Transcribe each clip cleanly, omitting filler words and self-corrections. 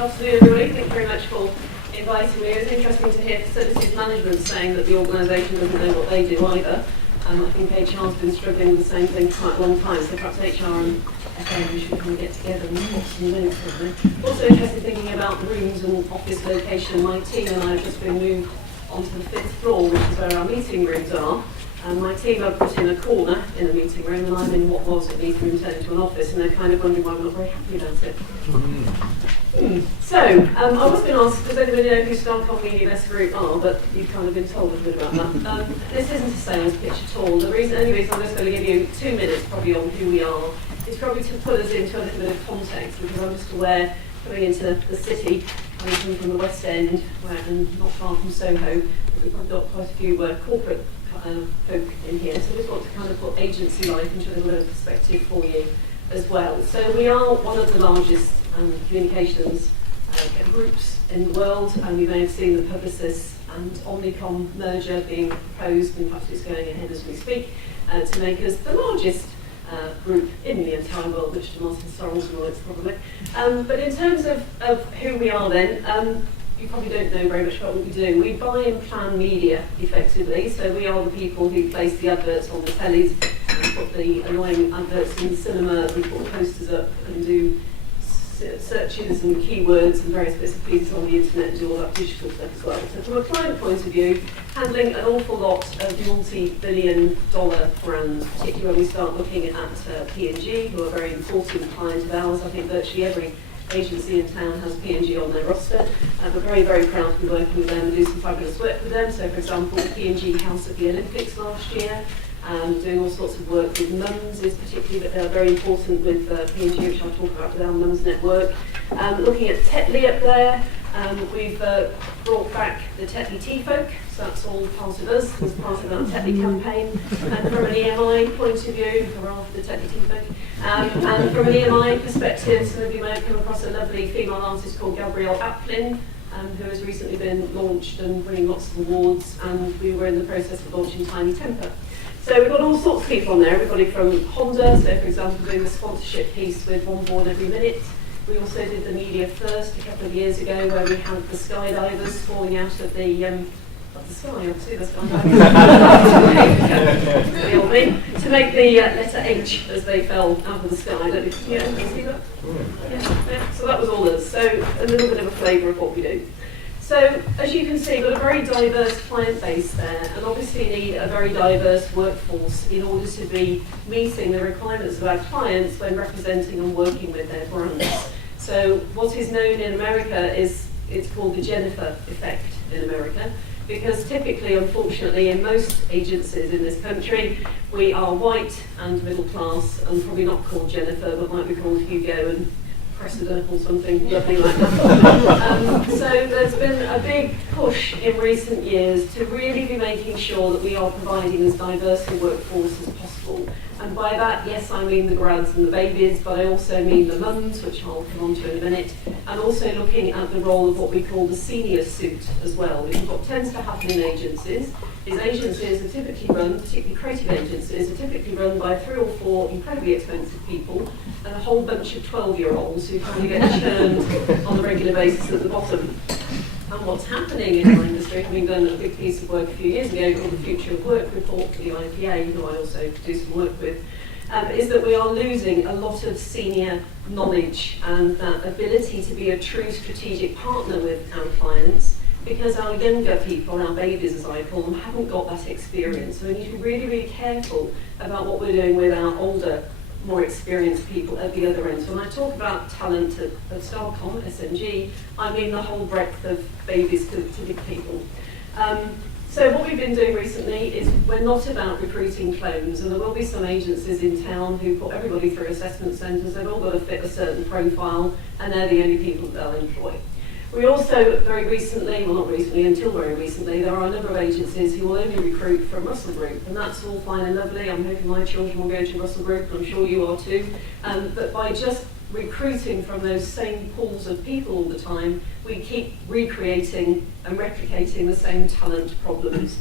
Good afternoon, everybody. Thank you very much for inviting me. It was interesting to hear facilities management saying that the organisation doesn't know what they do either. I think HR's been struggling with the same thing for quite a long time, so perhaps HR and FA should come and get together and swap some minutes, probably. Also interested thinking about rooms and office location. My team and I have just been moved onto the 5th floor, which is where our meeting rooms are. And my team are put in a corner in a meeting room, and I'm in what was a meeting room turned into an office, and they're kind of wondering why I'm not very happy about it. So, I was going to ask, does anybody know who Starcom Media Best Group are? But you've kind of been told a bit about that. This isn't a sales pitch at all. The only reason I'm just going to give you 2 minutes probably on who we are is probably to put us into a little bit of context, because I'm just aware, coming into the city, coming from the West End, and not far from Soho, we've got quite a few corporate folk in here, so we just want to kind of put agency life into a little bit of perspective for you as well. So we are one of the largest communications groups in the world, and you may have seen the Publicis and Omnicom merger being proposed, and perhaps it's going ahead as we speak, to make us the largest group in the entire world, which to Martin Sorrell's knowledge probably. But in terms of who we are then, you probably don't know very much about what we do. We buy and plan media, effectively, so we are the people who place the adverts on the tellies, and put the annoying adverts in the cinema, we put posters up and do searches and keywords and various bits and pieces on the internet and do all that digital stuff as well. So from a client point of view, handling an awful lot of multi-billion-dollar brands, particularly when we start looking at P&G, who are a very important client of ours. I think virtually every agency in town has P&G on their roster. We're very, very proud to be working with them and do some fabulous work with them. So, for example, P&G House at the Olympics last year, doing all sorts of work with mums is particularly very important with P&G, which I'll talk about with our Mums Network. Looking at Tetley up there, we've brought back the Tetley Tea Folk, so that's all part of us, as part of our Tetley campaign. And from an EMI point of view, hurrah for the Tetley Tea Folk. And from an EMI perspective, some of you may have come across a lovely female artist called Gabrielle Aplin, who has recently been launched and winning lots of awards, and we were in the process of launching Tiny Temper. So we've got all sorts of people on there, everybody from Honda, so for example doing the sponsorship piece with One Board Every Minute. We also did the Media First a couple of years ago, where we had the skydivers falling out of the sky, obviously the skydivers, to make the letter H as they fell out of the sky. Don't you see that? Yeah. So that was all us. So a little bit of a flavour of what we do. So, as you can see, we've got a very diverse client base there, and obviously need a very diverse workforce in order to be meeting the requirements of our clients when representing and working with their brands. So, what is known in America it's called the Jennifer effect in America, because typically, unfortunately, in most agencies in this country, we are white and middle class, and probably not called Jennifer, but might be called Hugo and Cressida or something lovely like that. So there's been a big push in recent years to really be making sure that we are providing as diverse a workforce as possible. And by that, yes, I mean the grads and the babies, but I also mean the mums, which I'll come on to in a minute, and also looking at the role of what we call the senior suit as well, because what tends to happen in agencies is agencies are typically run, particularly creative agencies, are typically run by 3 or 4 incredibly expensive people and a whole bunch of 12-year-olds who kind of get churned on a regular basis at the bottom. And what's happening in our industry, having done a big piece of work a few years ago called the Future of Work report for the IPA, who I also do some work with, is that we are losing a lot of senior knowledge and that ability to be a true strategic partner with our clients, because our younger people, our babies as I call them, haven't got that experience. So we need to be really, really careful about what we're doing with our older, more experienced people at the other end. So when I talk about talent at Starcom, SNG, I mean the whole breadth of babies to big people. So what we've been doing recently is we're not about recruiting clones, and there will be some agencies in town who put everybody through assessment centres. They've all got to fit a certain profile, and they're the only people that they'll employ. We also very recently, well not recently, until very recently, there are a number of agencies who will only recruit from Russell Group, and that's all fine and lovely. I'm hoping my children will go to Russell Group, and I'm sure you are too. But by just recruiting from those same pools of people all the time, we keep recreating and replicating the same talent problems.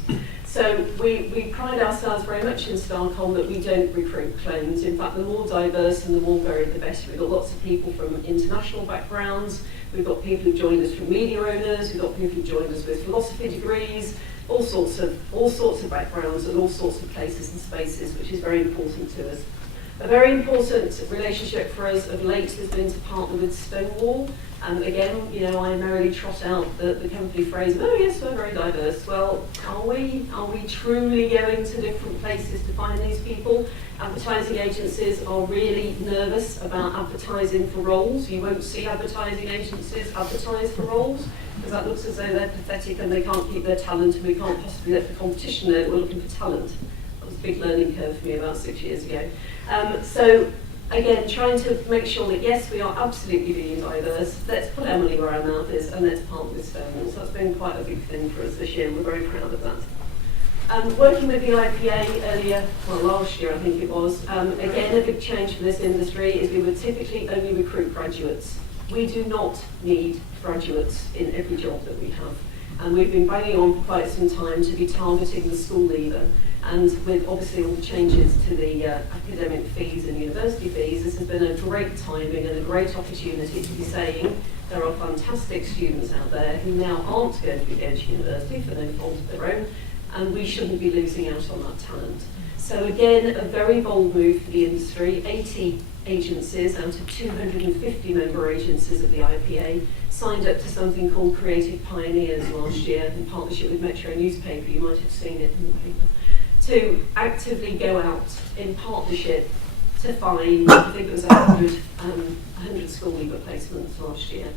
So we pride ourselves very much in Starcom that we don't recruit clones. In fact, the more diverse and the more varied, the better. We've got lots of people from international backgrounds. We've got people who joined us from media owners. We've got people who joined us with philosophy degrees. All sorts of backgrounds and all sorts of places and spaces, which is very important to us. A very important relationship for us of late has been to partner with Stonewall. And again, I merrily trot out the company phrase, oh yes, we're very diverse. Well, are we? Are we truly going to different places to find these people? Advertising agencies are really nervous about advertising for roles. You won't see advertising agencies advertise for roles, because that looks as though they're pathetic and they can't keep their talent, and we can't possibly let the competition know that we're looking for talent. That was a big learning curve for me about 6 years ago. So again, trying to make sure that yes, we are absolutely being diverse. Let's put our money where our mouth is, and let's partner with Stonewall. So that's been quite a big thing for us this year, and we're very proud of that. Working with the IPA last year I think it was, again a big change for this industry is we would typically only recruit graduates. We do not need graduates in every job that we have. And we've been banging on for quite some time to be targeting the school leaver. And with obviously all the changes to the academic fees and university fees, this has been a great timing and a great opportunity to be saying there are fantastic students out there who now aren't going to be going to university for no fault of their own, and we shouldn't be losing out on that talent. So again, a very bold move for the industry. 80 agencies out of 250 member agencies of the IPA signed up to something called Creative Pioneers last year in partnership with Metro newspaper. You might have seen it in the paper. To actively go out in partnership to find, I think it was 100 school leaver placements last year.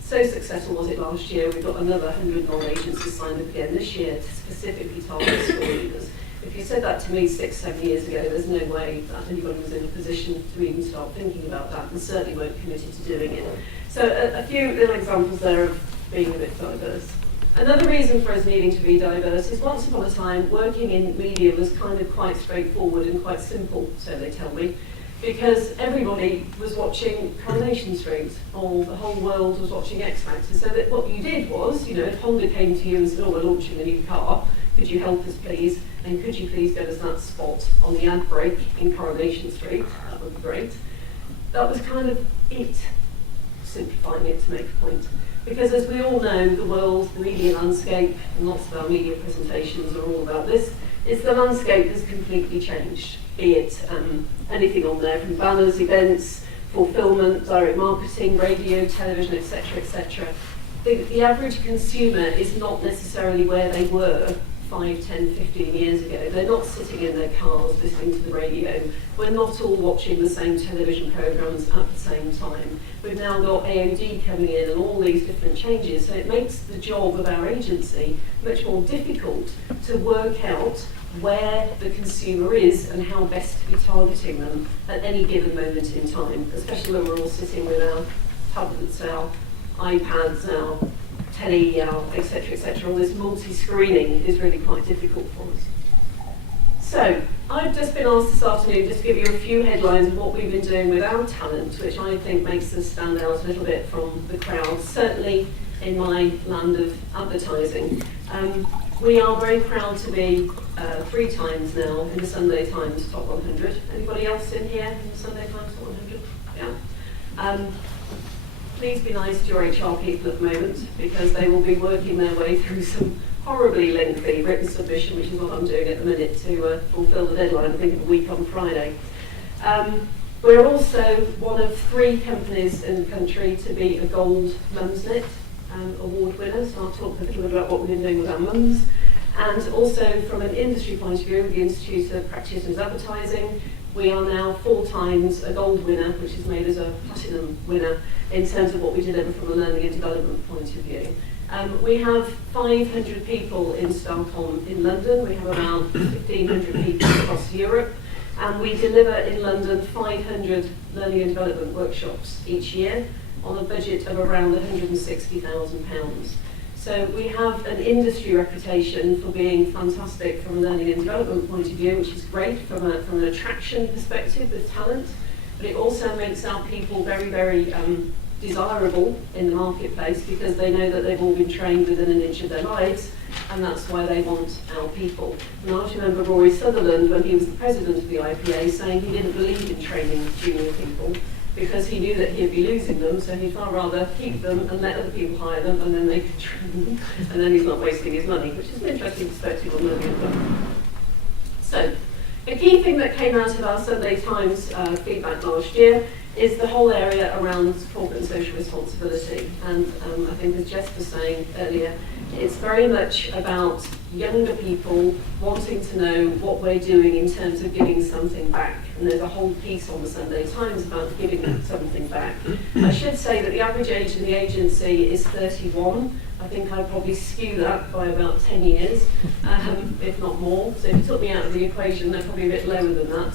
So successful was it last year, we've got another 100 non-agencies signed up again this year to specifically target school leavers. If you said that to me 6-7 years ago, there's no way that anybody was in a position to even start thinking about that, and certainly weren't committed to doing it. So a few little examples there of being a bit diverse. Another reason for us needing to be diverse is once upon a time, working in media was kind of quite straightforward and quite simple, so they tell me, because everybody was watching Coronation Street, or the whole world was watching X Factor. So that what you did was, if Honda came to you and said, oh, we're launching a new car, could you help us please? And could you please get us that spot on the ad break in Coronation Street? That would be great. That was kind of it, simplifying it to make a point. Because as we all know, the world, the media landscape, and lots of our media presentations are all about this, is the landscape has completely changed. Be it anything on there from banners, events, fulfillment, direct marketing, radio, television, etc., etc. The average consumer is not necessarily where they were 5, 10, 15 years ago. They're not sitting in their cars listening to the radio. We're not all watching the same television programmes at the same time. We've now got AOD coming in and all these different changes, so it makes the job of our agency much more difficult to work out where the consumer is and how best to be targeting them at any given moment in time, especially when we're all sitting with our tablets, our iPads, our telly, etc. All this multi-screening is really quite difficult for us. So, I've just been asked this afternoon just to give you a few headlines of what we've been doing with our talent, which I think makes us stand out a little bit from the crowd, certainly in my land of advertising. We are very proud to be 3 times now in the Sunday Times Top 100. Anybody else in here in the Sunday Times Top 100? Yeah. Please be nice to your HR people at the moment, because they will be working their way through some horribly lengthy written submission, which is what I'm doing at the minute to fulfil the deadline, I think, of a week on Friday. We're also one of 3 companies in the country to be a Gold Mumsnet award winner, so I'll talk a little bit about what we've been doing with our mums. And also from an industry point of view, the Institute of Practitioners Advertising, we are now 4 times a gold winner, which is made as a platinum winner in terms of what we deliver from a learning and development point of view. We have 500 people in Starcom in London. We have about 1,500 people across Europe. And we deliver in London 500 learning and development workshops each year on a budget of around £160,000. So we have an industry reputation for being fantastic from a learning and development point of view, which is great from an attraction perspective with talent, but it also makes our people very, very desirable in the marketplace, because they know that they've all been trained within an inch of their lives and that's why they want our people. And I remember Rory Sutherland, when he was the president of the IPA, saying he didn't believe in training junior people because he knew that he'd be losing them, so he'd far rather keep them and let other people hire them, and then they could train them, and then he's not wasting his money, which is an interesting perspective on learning as well. So, a key thing that came out of our Sunday Times feedback last year is the whole area around corporate and social responsibility. And I think, as Jess was saying earlier, it's very much about younger people wanting to know what we're doing in terms of giving something back. And there's a whole piece on the Sunday Times about giving something back. I should say that the average age in the agency is 31. I think I'd probably skew that by about 10 years, if not more. So if you took me out of the equation, they're probably a bit lower than that,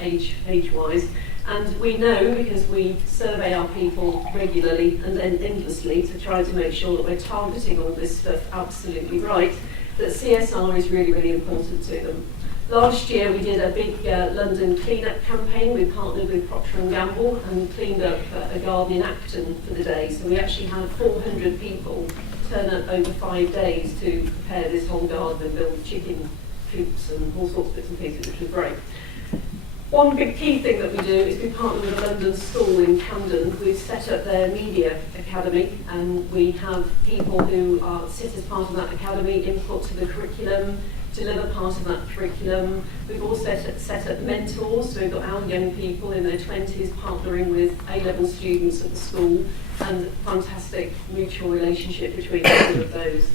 age-wise. And we know, because we survey our people regularly and then endlessly to try to make sure that we're targeting all this stuff absolutely right, that CSR is really, really important to them. Last year we did a big London clean-up campaign. We partnered with Procter & Gamble and cleaned up a garden in Acton for the day. So we actually had 400 people turn up over 5 days to prepare this whole garden and build chicken coops and all sorts of bits and pieces, which was great. One big key thing that we do is we partner with a London school in Camden. We've set up their media academy, and we have people who sit as part of that academy, input to the curriculum, deliver part of that curriculum. We've also set up mentors, so we've got our young people in their 20s partnering with A-level students at the school, and fantastic mutual relationship between all of those.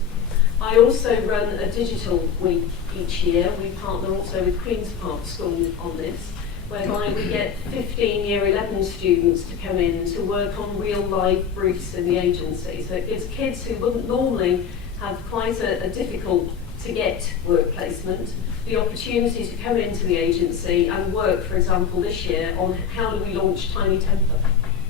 I also run a digital week each year. We partner also with Queen's Park School on this, whereby we get 15 Year 11 students to come in to work on real life briefs in the agency. So it gives kids who wouldn't normally have quite a difficult to get work placement the opportunity to come into the agency and work, for example, this year on how do we launch Tiny Temper.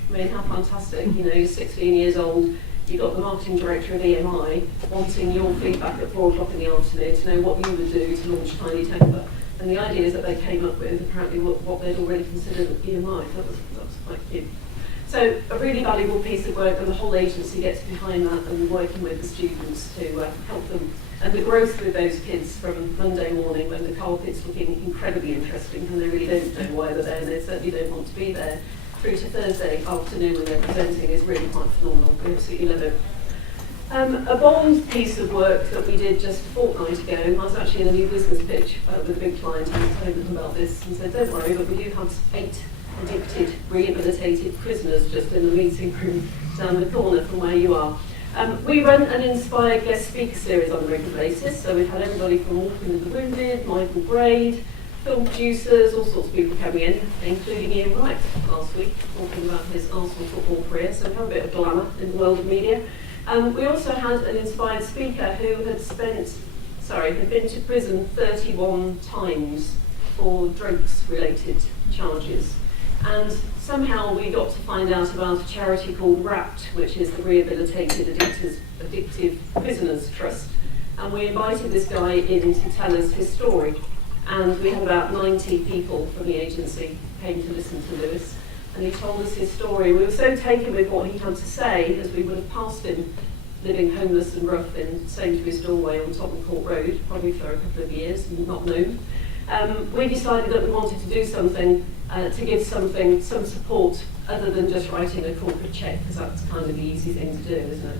I mean, how fantastic, you know, you're 16 years old, you've got the marketing director of EMI wanting your feedback at 4 o'clock in the afternoon to know what you would do to launch Tiny Temper. And the ideas that they came up with, apparently what they'd already considered at EMI, that was quite cute. So a really valuable piece of work, and the whole agency gets behind that and working with the students to help them. And the growth with those kids from Monday morning when the carpet's looking incredibly interesting and they really don't know why they're there and they certainly don't want to be there, through to Thursday afternoon when they're presenting is really quite phenomenal. We absolutely love it. A bold piece of work that we did just a fortnight ago, I was actually in a new business pitch with a big client and I told them about this and said, don't worry, but we do have 8 addicted, rehabilitated prisoners just in the meeting room down the corner from where you are. We run an inspired guest speaker series on a regular basis, so we've had everybody from Walking with the Wounded, Michael Braid, film producers, all sorts of people coming in, including Ian Wright last week, talking about his Arsenal football career, so we have a bit of glamour in the world of media. We also had an inspired speaker who had been to prison 31 times for drugs-related charges. And somehow we got to find out about a charity called RAPT, which is the Rehabilitated Addictive Prisoners Trust. And we invited this guy in to tell us his story. And we had about 90 people from the agency came to listen to Lewis. And he told us his story. We were so taken with what he had to say, as we would have passed him living homeless and rough in Sainsbury's doorway on Tottenham Court Road, probably for a couple of years, and not known. We decided that we wanted to do something to give some support other than just writing a corporate cheque, because that's kind of the easy thing to do, isn't it?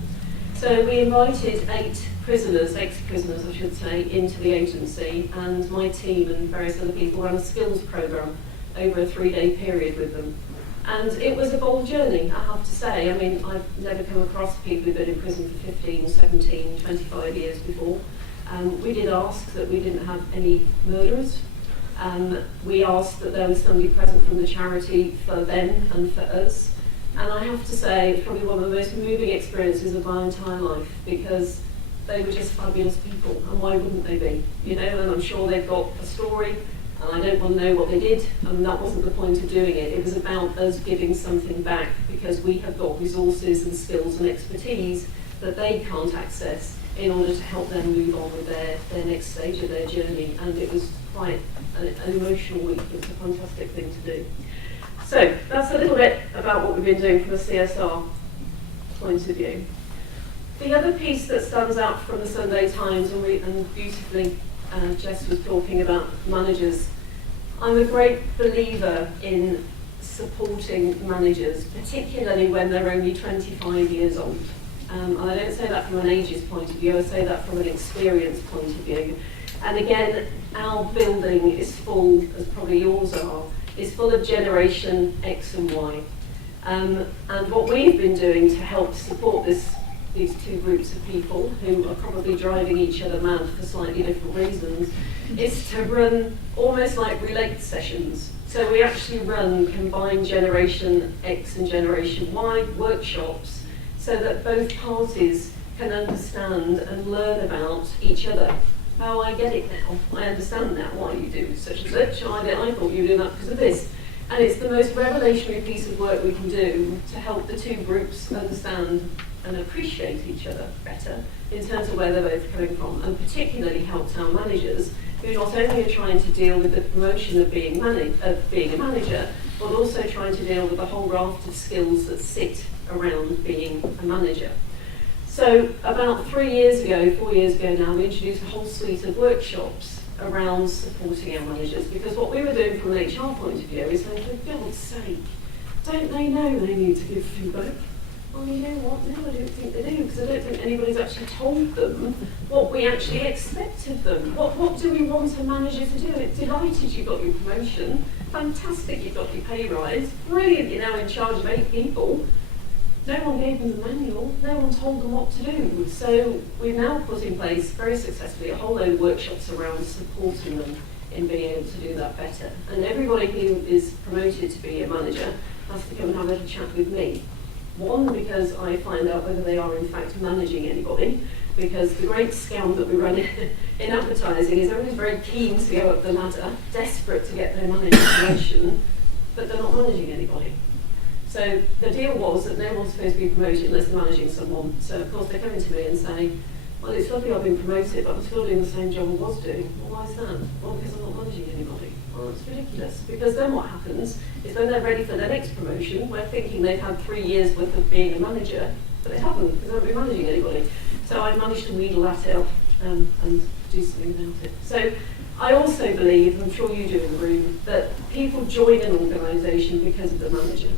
So we invited 8 prisoners, ex-prisoners I should say, into the agency, and my team and various other people ran a skills programme over a 3-day period with them. And it was a bold journey, I have to say. I mean, I've never come across people who've been in prison for 15, 17, 25 years before. We did ask that we didn't have any murderers. We asked that there was somebody present from the charity for them and for us. And I have to say, it's probably one of the most moving experiences of my entire life, because they were just fabulous people, and why wouldn't they be? You know, and I'm sure they've got a story, and I don't want to know what they did, and that wasn't the point of doing it. It was about us giving something back, because we have got resources and skills and expertise that they can't access in order to help them move on with their next stage of their journey. And it was quite an emotional week. It was a fantastic thing to do. So that's a little bit about what we've been doing from a CSR point of view. The other piece that stands out from the Sunday Times, and beautifully Jess was talking about managers, I'm a great believer in supporting managers, particularly when they're only 25 years old. And I don't say that from an ages point of view, I say that from an experience point of view. And again, our building is full, as probably yours are, is full of generation X and Y. And what we've been doing to help support these two groups of people who are probably driving each other mad for slightly different reasons, is to run almost like relate sessions. So we actually run combined Generation X and Generation Y workshops so that both parties can understand and learn about each other. Oh, I get it now. I understand now why you do such and such. I thought you were doing that because of this. And it's the most revelationary piece of work we can do to help the two groups understand and appreciate each other better in terms of where they're both coming from, and particularly helps our managers who not only are trying to deal with the promotion of being a manager, but also trying to deal with the whole raft of skills that sit around being a manager. So about 4 years ago now, we introduced a whole suite of workshops around supporting our managers, because what we were doing from an HR point of view is saying, for God's sake, don't they know they need to give feedback? Well, you know what, no, I don't think they do, because I don't think anybody's actually told them what we actually expect of them. What do we want a manager to do? It's delighted you've got your promotion, fantastic you've got your pay rise, brilliant you're now in charge of 8 people. No one gave them the manual, no one told them what to do. So we've now put in place, very successfully, a whole load of workshops around supporting them in being able to do that better. And everybody who is promoted to be a manager has to come and have a little chat with me. One, because I find out whether they are in fact managing anybody, because the great scam that we run in advertising is everybody's very keen to go up the ladder, desperate to get their manager promotion, but they're not managing anybody. So the deal was that no one's supposed to be promoted unless they're managing someone. So of course they're coming to me and saying, well, it's lovely I've been promoted, but I'm still doing the same job I was doing. Well, why is that? Well, because I'm not managing anybody. Well, that's ridiculous. Because then what happens is when they're ready for their next promotion, we're thinking they've had 3 years worth of being a manager, but they haven't, because they haven't been managing anybody. So I managed to wheedle that out and do something about it. So I also believe, I'm sure you do in the room, that people join an organisation because of the manager.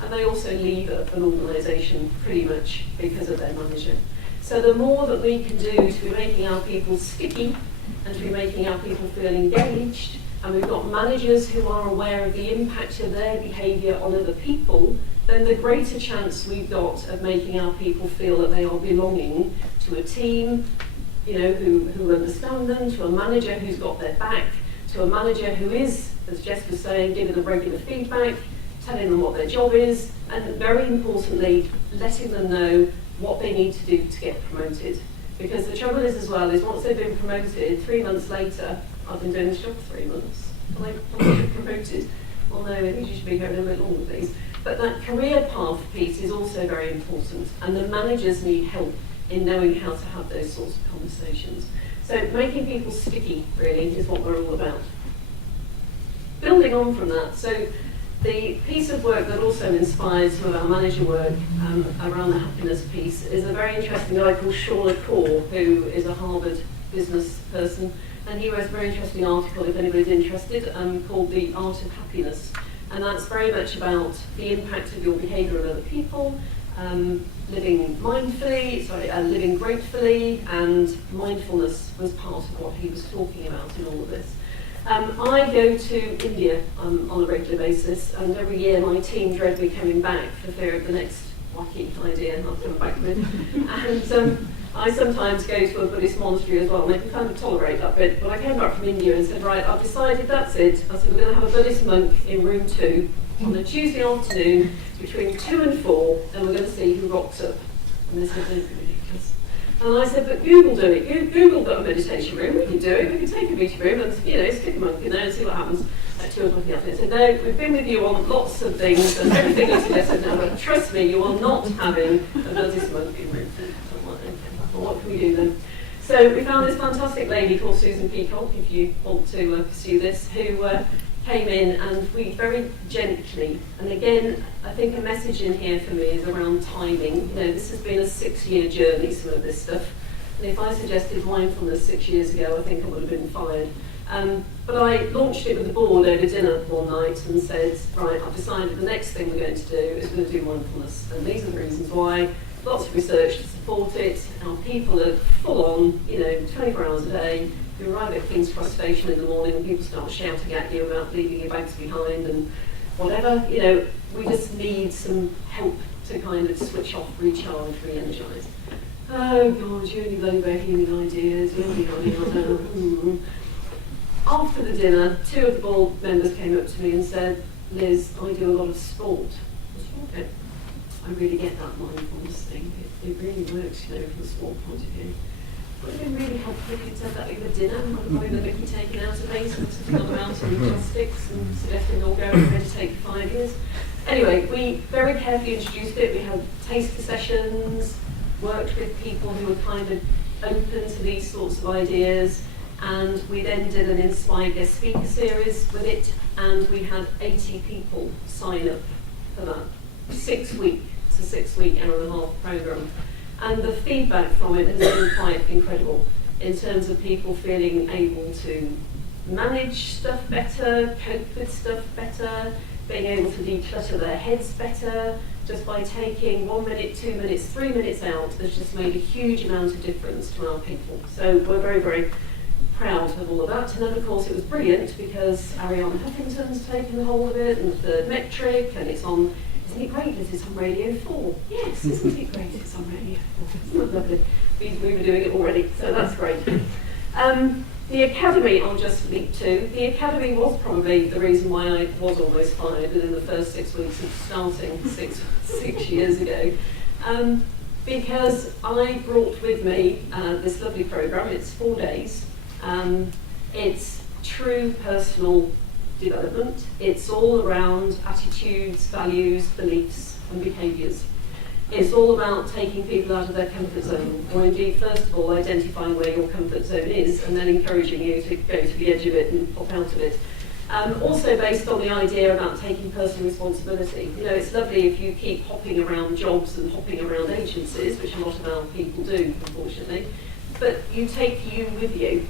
And they also leave an organisation pretty much because of their manager. So the more that we can do to be making our people sticky and to be making our people feel engaged, and we've got managers who are aware of the impact of their behaviour on other people, then the greater chance we've got of making our people feel that they are belonging to a team, you know, who understand them, to a manager who's got their back, to a manager who is, as Jess was saying, giving them regular feedback, telling them what their job is, and very importantly, letting them know what they need to do to get promoted. Because the trouble is as well, is once they've been promoted, 3 months later, I've been doing this job for 3 months, and I've been promoted. Well, no, I think you should be going a bit longer, please. But that career path piece is also very important, and the managers need help in knowing how to have those sorts of conversations. So making people sticky, really, is what we're all about. Building on from that, so the piece of work that also inspires some of our manager work around the happiness piece is a very interesting guy called Sean Core, who is a Harvard business person, and he wrote a very interesting article, if anybody's interested, called The Art of Happiness. And that's very much about the impact of your behaviour on other people, living living gratefully, and mindfulness was part of what he was talking about in all of this. I go to India on a regular basis, and every year my team dread me coming back for fear of the next wacky idea I'll come back with. And I sometimes go to a Buddhist monastery as well, and they can kind of tolerate that bit. But I came back from India and said, right, I've decided that's it. I said, we're going to have a Buddhist monk in room 2 on a Tuesday afternoon between 2 and 4, and we're going to see who rocks up. And they said, don't be ridiculous. And I said, but Google do it. Google got a meditation room. We can do it. We can take a meeting room and, stick a monk in there and see what happens at 2 o'clock in the afternoon. I said, no, we've been with you on lots of things and everything is suggested now, but trust me, you are not having a Buddhist monk in room 2. I'm like, okay, well, what can we do then? So we found this fantastic lady called Susan Peacock, if you want to pursue this, who came in and we very gently, and again, I think a message in here for me is around timing. You know, this has been a 6-year journey, some of this stuff. And if I suggested mindfulness 6 years ago, I think I would have been fired. But I launched it with the board over dinner one night and said, right, I've decided the next thing we're going to do is we're going to do mindfulness. And these are the reasons why. Lots of research to support it. Our people are full on, you know, 24 hours a day. You arrive at King's Cross Station in the morning and people start shouting at you about leaving your bags behind and whatever. You know, we just need some help to kind of switch off, recharge, re-energise. Oh God, you only bloody bohemian ideas, After the dinner, 2 of the board members came up to me and said, Liz, I do a lot of sport. I said, okay, I really get that mindfulness thing. It really works, you know, from a sport point of view. Would have been really helpful if you'd said that over dinner, and I'd probably the Mickey taken out of me, so sitting on the mountain with plastics and suggesting they'll go and meditate for 5 years. Anyway, we very carefully introduced it. We had taster sessions, worked with people who were kind of open to these sorts of ideas, and we then did an Inspire Guest Speaker series with it, and we had 80 people sign up for that. 6-week, it's a 6-week, hour-and-a-half programme. And the feedback from it has been quite incredible in terms of people feeling able to manage stuff better, cope with stuff better, being able to declutter their heads better, just by taking 1 minute, 2 minutes, 3 minutes out has just made a huge amount of difference to our people. So we're very, very proud of all of that. And then of course it was brilliant because Ariana Huffington's taken the hold of it, and the third metric, and it's on. Isn't it great that it's on Radio 4? Yes, isn't it great it's on Radio 4? Isn't that lovely? We were doing it already, so that's great. The Academy I'll just leap to. The Academy was probably the reason why I was almost fired within the first 6 weeks of starting six years ago. Because I brought with me this lovely programme. It's 4 days. It's true personal development. It's all around attitudes, values, beliefs and behaviours. It's all about taking people out of their comfort zone, or indeed, first of all, identifying where your comfort zone is and then encouraging you to go to the edge of it and pop out of it. Also based on the idea about taking personal responsibility. You know, it's lovely if you keep hopping around jobs and hopping around agencies, which a lot of our people do, unfortunately, but you take you with you.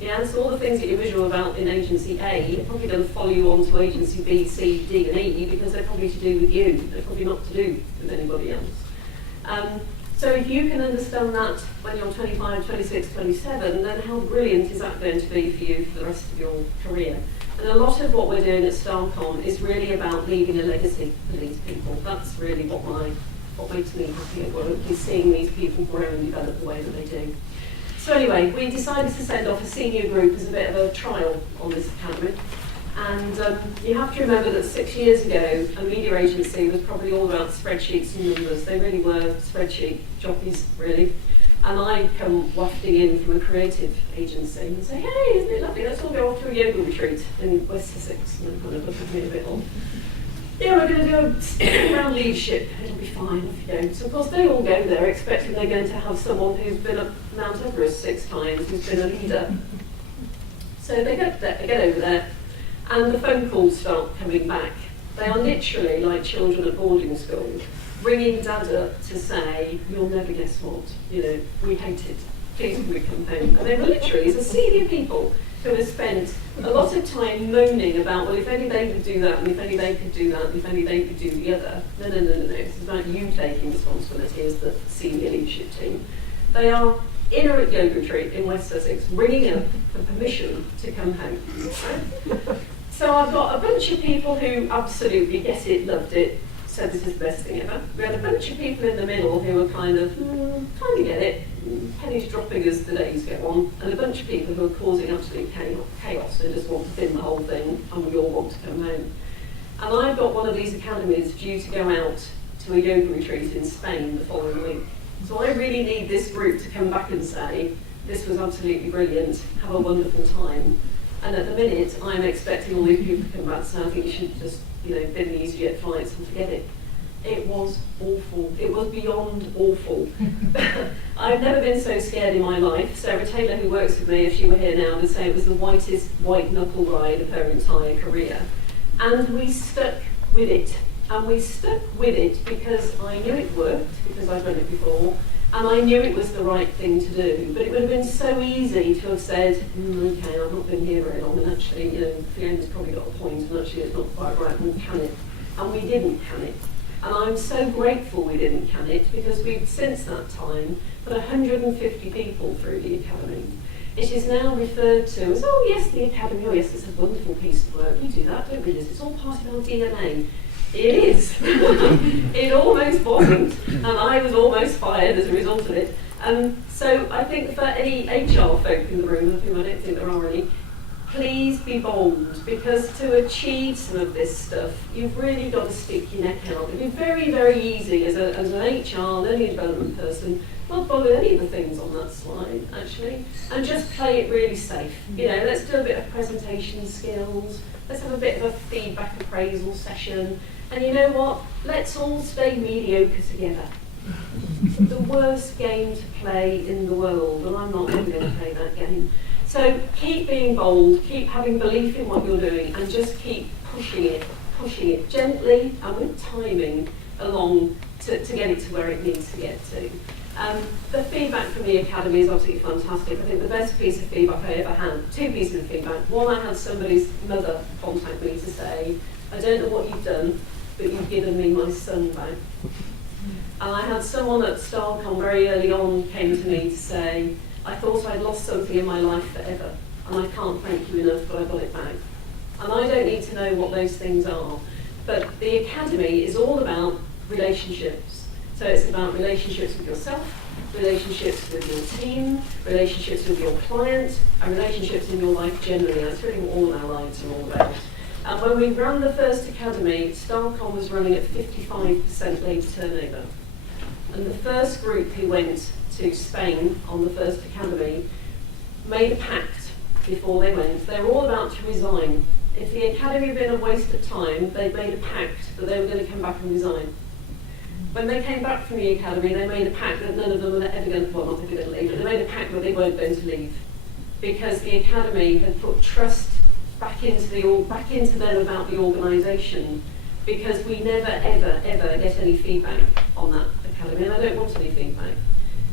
Yeah, so all the things that you're visual about in agency A are probably going to follow you on to agency B, C, D and E because they're probably to do with you. They're probably not to do with anybody else. So if you can understand that when you're 25, 26, 27, then how brilliant is that going to be for you for the rest of your career? And a lot of what we're doing at Starcom is really about leaving a legacy for these people. That's really what makes me happy at work, is seeing these people grow and develop the way that they do. So anyway, we decided to send off a senior group as a bit of a trial on this academy. And you have to remember that 6 years ago, a media agency was probably all about spreadsheets and numbers. They really were spreadsheet jockeys, really. And I come wafting in from a creative agency and say, hey, isn't it lovely? Let's all go off to a yoga retreat in West Sussex. And they kind of look at me a bit odd. Yeah, we're going to do a spin around leadership. It'll be fine if you go. So of course they all go there expecting they're going to have someone who's been up Mount Everest 6 times, who's been a leader. So they get over there, and the phone calls start coming back. They are literally like children at boarding school, ringing Dad up to say, you'll never guess what, you know, we hate it, please can we come home? And they were literally the senior people who have spent a lot of time moaning about, well, if only they would do that, and if only they could do that, and if only they could do the other. No. It's about you taking responsibility as the senior leadership team. They are in a yoga retreat in West Sussex, ringing up for permission to come home. Right? So I've got a bunch of people who absolutely get it, loved it, said this is the best thing ever. We had a bunch of people in the middle who were kind of get it, pennies dropping as the days go on, and a bunch of people who are causing absolute chaos who just want to bin the whole thing, and we all want to come home. And I've got one of these academies due to go out to a yoga retreat in Spain the following week. So I really need this group to come back and say, this was absolutely brilliant, have a wonderful time. And at the minute, I'm expecting all these people to come back and say, I think you should just, bin the EasyJet flights and forget it. It was awful. It was beyond awful. I've never been so scared in my life. Sarah Taylor, who works with me, if she were here now, would say it was the whitest white knuckle ride of her entire career. And we stuck with it. And we stuck with it because I knew it worked, because I'd done it before, and I knew it was the right thing to do. But it would have been so easy to have said, okay, I've not been here very long, and actually, Fiona's probably got a point, and actually it's not quite right, we'll can it. And we didn't can it. And I'm so grateful we didn't can it, because we've since that time put 150 people through the Academy. It is now referred to as, oh yes, the Academy, oh yes, it's a wonderful piece of work. We do that, don't we, Liz? It's all part of our DNA. It is. It almost wasn't, and I was almost fired as a result of it. So I think for any HR folk in the room, of whom I don't think there are any, please be bold, because to achieve some of this stuff, you've really got to stick your neck out. It'd be very, very easy as an HR, learning and development person, not bother any of the things on that slide, actually, and just play it really safe. Let's do a bit of presentation skills, let's have a bit of a feedback appraisal session, and you know what? Let's all stay mediocre together. The worst game to play in the world, and I'm not ever going to play that game. So keep being bold, keep having belief in what you're doing, and just keep pushing it gently and with timing along to get it to where it needs to get to. The feedback from the Academy is absolutely fantastic. I think the best piece of feedback I ever had, two pieces of feedback. One, I had somebody's mother contact me to say, I don't know what you've done, but you've given me my son back. And I had someone at Starcom very early on came to me to say, I thought I'd lost something in my life forever, and I can't thank you enough, but I got it back. And I don't need to know what those things are, but the Academy is all about relationships. So it's about relationships with yourself, relationships with your team, relationships with your client, and relationships in your life generally. That's really what all our lives are all about. And when we ran the first Academy, Starcom was running at 55% labour turnover. And the first group who went to Spain on the first Academy made a pact before they went. They were all about to resign. If the Academy had been a waste of time, they made a pact that they were going to come back and resign. When they came back from the Academy, they made a pact that none of them were ever going to, well, not ever going to leave, but they made a pact that they weren't going to leave. Because the Academy had put trust back into them about the organisation, because we never, ever, ever get any feedback on that Academy, and I don't want any feedback.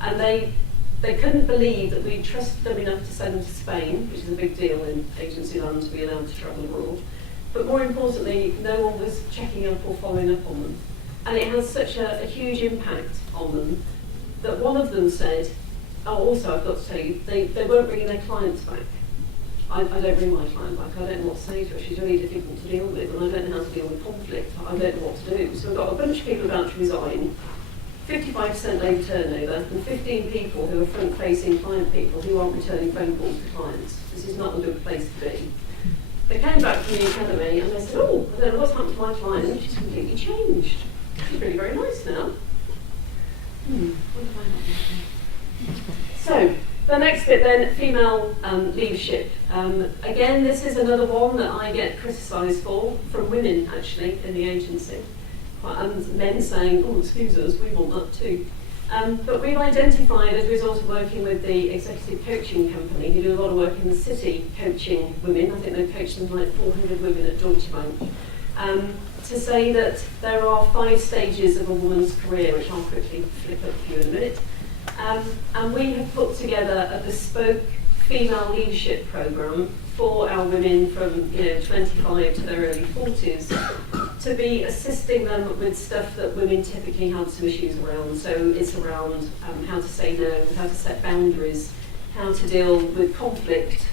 And they couldn't believe that we trusted them enough to send them to Spain, which is a big deal in agency land to be allowed to travel abroad. But more importantly, no one was checking up or following up on them. And it has such a huge impact on them that one of them said, oh, also I've got to tell you, they weren't bringing their clients back. I don't bring my client back, I don't know what to say to her, she's really difficult to deal with, and I don't know how to deal with conflict, I don't know what to do. So we've got a bunch of people about to resign, 55% labour turnover, and 15 people who are front-facing client people who aren't returning phone calls to clients. This is not a good place to be. They came back from the Academy and they said, oh, I don't know what's happened to my client, and she's completely changed. She's really very nice now. What have I not done? So, the next bit then, female leadership. Again, this is another one that I get criticised for, from women actually, in the agency. And men saying, oh, excuse us, we want that too. But we've identified, as a result of working with the executive coaching company, who do a lot of work in the city coaching women, I think they've coached them like 400 women at Deutsche Bank, to say that there are 5 stages of a woman's career, which I'll quickly flip up for you in a minute. And we have put together a bespoke female leadership programme for our women from 25 to their early 40s to be assisting them with stuff that women typically have some issues around. So it's around how to say no, how to set boundaries, how to deal with conflict,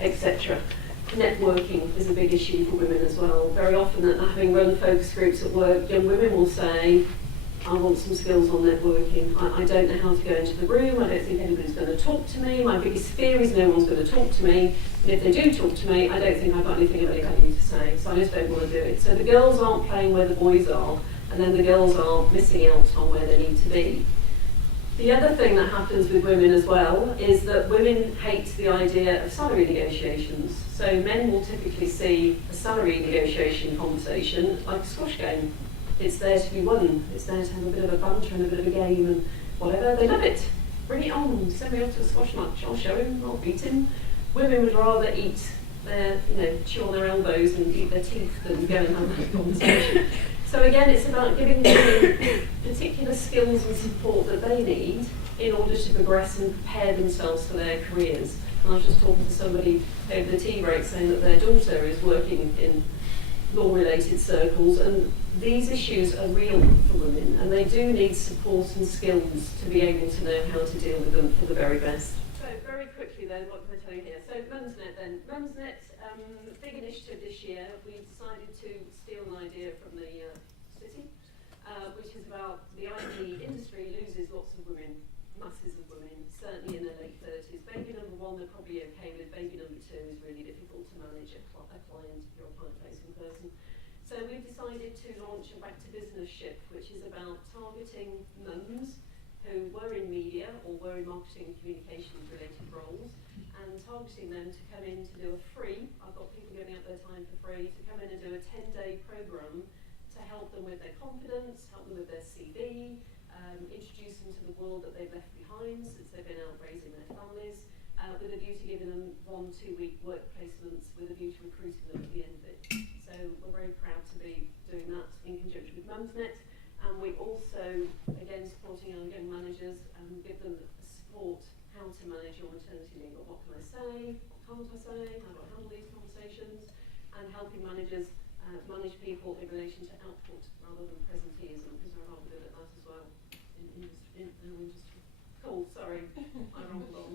etc. Networking is a big issue for women as well. Very often, having run focus groups at work, young women will say, I want some skills on networking. I don't know how to go into the room. I don't think anybody's going to talk to me. My biggest fear is no one's going to talk to me. And if they do talk to me, I don't think I've got anything of any value to say. So I just don't want to do it. So the girls aren't playing where the boys are, and then the girls are missing out on where they need to be. The other thing that happens with women as well is that women hate the idea of salary negotiations. So men will typically see a salary negotiation conversation like a squash game. It's there to be won. It's there to have a bit of a banter and a bit of a game and whatever. They love it. Bring it on. Send me off to a squash match. I'll show him. I'll beat him. Women would rather eat their, chew on their elbows and eat their teeth than go and have that conversation. So again, it's about giving them particular skills and support that they need in order to progress and prepare themselves for their careers. And I was just talking to somebody over the tea break saying that their daughter is working in law-related circles, and these issues are real for women, and they do need support and skills to be able to know how to deal with them for the very best. So very quickly then, what can I tell you here? So Mumsnet then. Mumsnet, big initiative this year. We decided to steal an idea from the city, which is about the IT industry loses lots of women, masses of women, certainly in their late 30s. Baby number one, they're probably okay with. Baby number two is really difficult to manage a client if you're a client-facing person. So we've decided to launch a back to business ship, which is about targeting mums who were in media or were in marketing and communications related roles, and targeting them to come in to do a free, I've got people giving up their time for free, to come in and do a 10-day programme to help them with their confidence, help them with their CV, introduce them to the world that they've left behind since they've been out raising their families, with a view to giving them 1-2 week work placements with a view to recruiting them at the end of it. So we're very proud to be doing that in conjunction with Mumsnet, and we also, again, supporting our young managers and give them support how to manage your maternity leave. What can I say? What can't I say? How do I handle these conversations? And helping managers manage people in relation to output rather than presenteeism, because we're rather good at that as well in our industry. Cool, sorry, I rambled on.